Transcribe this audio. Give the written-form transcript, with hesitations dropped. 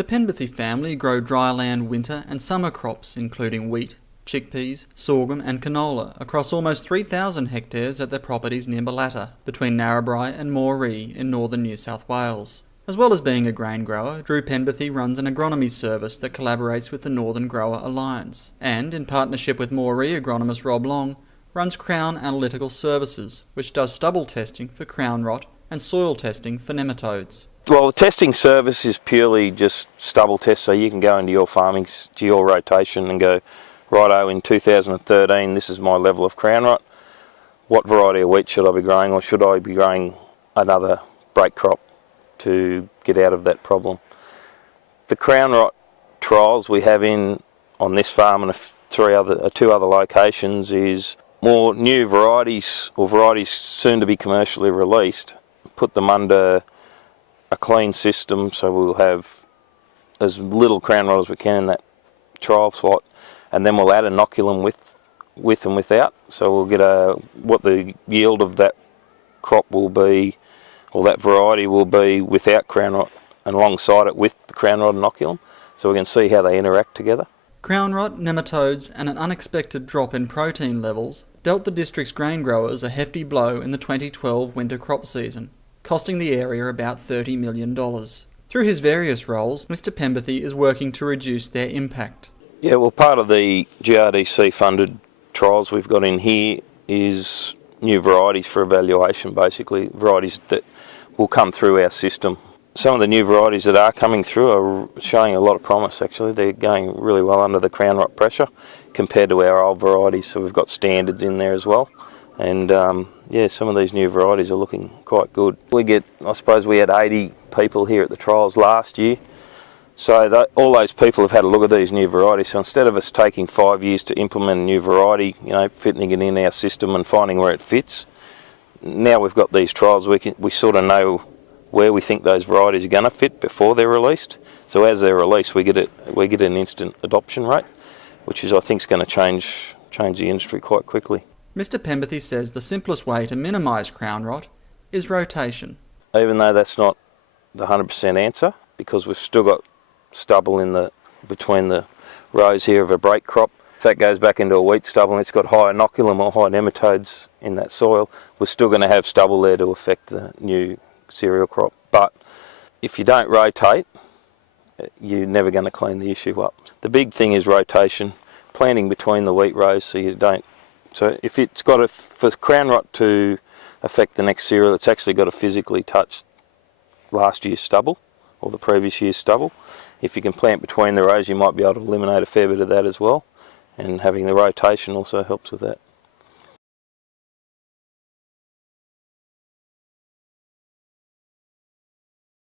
The Penberthy family grow dryland winter and summer crops including wheat, chickpeas, sorghum and canola across almost 3,000 hectares at their properties near Ballatta, between Narrabri and Moree in northern New South Wales. As well as being a grain grower, Drew Penberthy runs an agronomy service that collaborates with the Northern Grower Alliance, and, in partnership with Moree agronomist Rob Long, runs Crown Analytical Services, which does stubble testing for crown rot and soil testing for nematodes. Well, the testing service is purely just stubble tests, so you can go into your farming, to your rotation and go, righto, in 2013 this is my level of crown rot. What variety of wheat should I be growing, or should I be growing another break crop to get out of that problem? The crown rot trials we have on this farm and two other locations is more new varieties, or varieties soon to be commercially released. Put them under a clean system, so we'll have as little crown rot as we can in that trial spot, and then we'll add inoculum with and without, so we'll get what the yield of that crop will be, or that variety will be without crown rot, and alongside it with the crown rot inoculum, so we can see how they interact together. Crown rot, nematodes and an unexpected drop in protein levels dealt the district's grain growers a hefty blow in the 2012 winter crop season, costing the area about $30 million. Through his various roles, Mr. Penberthy is working to reduce their impact. Yeah, well, part of the GRDC funded trials we've got in here is new varieties for evaluation, basically, varieties that will come through our system. Some of the new varieties that are coming through are showing a lot of promise, actually. They're going really well under the crown rot pressure compared to our old varieties, so we've got standards in there as well. And yeah, some of these new varieties are looking quite good. I suppose we had 80 people here at the trials last year, so all those people have had a look at these new varieties. So instead of us taking 5 years to implement a new variety, fitting it in our system and finding where it fits, now we've got these trials, we sort of know where we think those varieties are going to fit before they're released. So as they're released, we get an instant adoption rate, which I think is going to change the industry quite quickly. Mr. Penberthy says the simplest way to minimise crown rot is rotation. Even though that's not the 100% answer, because we've still got stubble between the rows here of a break crop. If that goes back into a wheat stubble and it's got high inoculum or high nematodes in that soil, we're still going to have stubble there to affect the new cereal crop. But if you don't rotate, you're never going to clean the issue up. The big thing is rotation, planting between the wheat rows so you don't. So if it's got for crown rot to affect the next cereal, it's actually got to physically touch last year's stubble or the previous year's stubble. If you can plant between the rows, you might be able to eliminate a fair bit of that as well, and having the rotation also helps with that.